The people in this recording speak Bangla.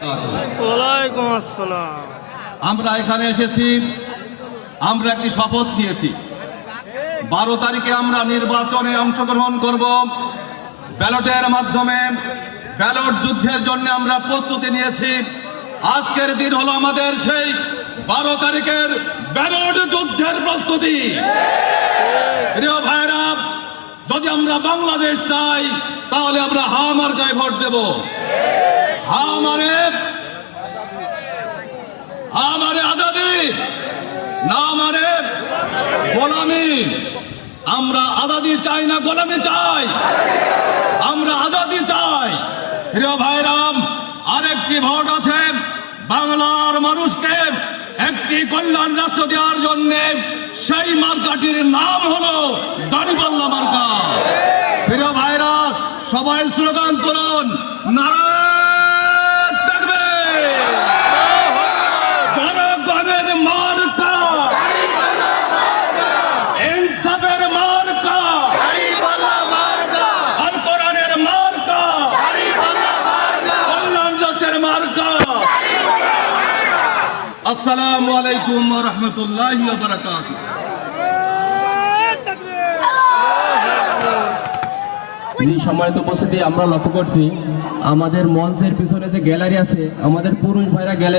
ওয়ালাইকুম আসসালাম। আমরা এখানে এসেছি, আমরা একটি শপথ নিয়েছি। 12 তারিখে আমরা নির্বাচনে অংশগ্রহণ করব। ব্যালটের মাধ্যমে ব্যালট যুদ্ধের জন্য আমরা প্রস্তুতি নিয়েছি। আজকের দিন হলো আমাদের সেই 12 তারিখের ব্যালট যুদ্ধের প্রস্তুতি। প্রিয় ভাইরা, যদি আমরা বাংলাদেশ চাই তাহলে আমরা হা মার্কায় ভোট দেব। হা মানে আজাদি, না মানে গোলামি। আমরা আজাদি চাই না গোলামি চাই, আমরা আজাদি চাই। প্রিয় ভাইরাম, আরেকটি ভোট আছে বাংলার মানুষকে একটি কল্যাণ রাষ্ট্র দেওয়ার জন্য। সেই মার্কাটির নাম হলো দাঁড়িপাল্লা মার্কা। প্রিয় ভাইরা, সবাই স্লোগান করুন, নারায়ণ থাকবে জনগণের মার্কা, ইনসাফের মার্কা, আল কোরআনের মার্কা, কল্যাণ রাষ্ট্রের মার্কা। আসসালামু আলাইকুম ওয়া রাহমাতুল্লাহি ওয়া বারাকাতুহু। জি, সম্মানিত উপস্থিতি, আমরা লক্ষ্য করছি আমাদের মঞ্চের পিছনে যে গ্যালারি আছে, আমাদের পুরুষ ভাইরা গ্যালারি